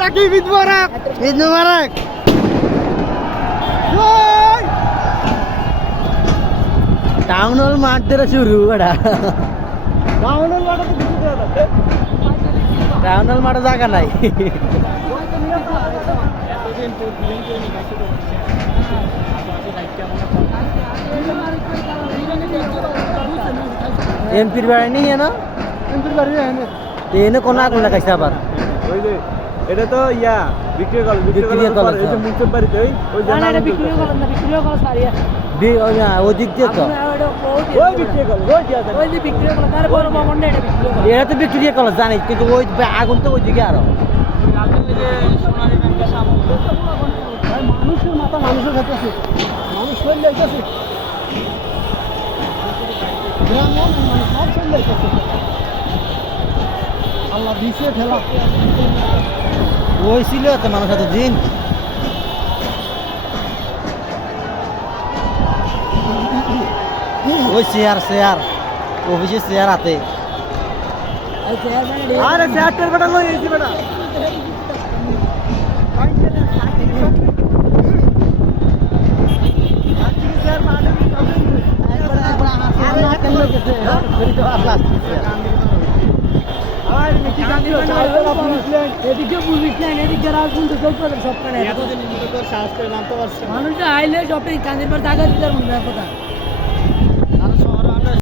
Rakib Eid Mubarak. Eid Mubarak. Town hall মাঠ ধরে শুরু এটা টাউন হল মাঠে তো কিছু দেওয়া যাবে টাউন হল মাঠে জায়গা নাই এমপির বাড়ি নেই না এমপির বাড়ি এনে কোন আগুন লাগাইছে আবার ওই যে এটা তো ইয়া বিক্রি কল এই যে মুন্সিপ বাড়িতে ওই যে না এটা বিক্রি কল সারিয়া ওই দিক দিয়ে তো ওই বিক্রি কল ওই যে বিক্রি কল তার বড় মামন না এটা বিক্রি কল এটা তো বিক্রি কল জানি কিন্তু ওই আগুন তো ওই দিকে আরো মানুষের মাথা মানুষের কাছে আছে মানুষ চলে যাইতেছে গ্রাম মানুষ সব চলে যাইতেছে আল্লাহ দিছে ঠেলা ওই ছিল তো মানুষ এত দিন ওই চেয়ার অফিসে চেয়ার হাতে আরে চেয়ারটার বেটা লই এসি বেটা মানুষ আইলে সব কান্দির পর জায়গা দিতে কথা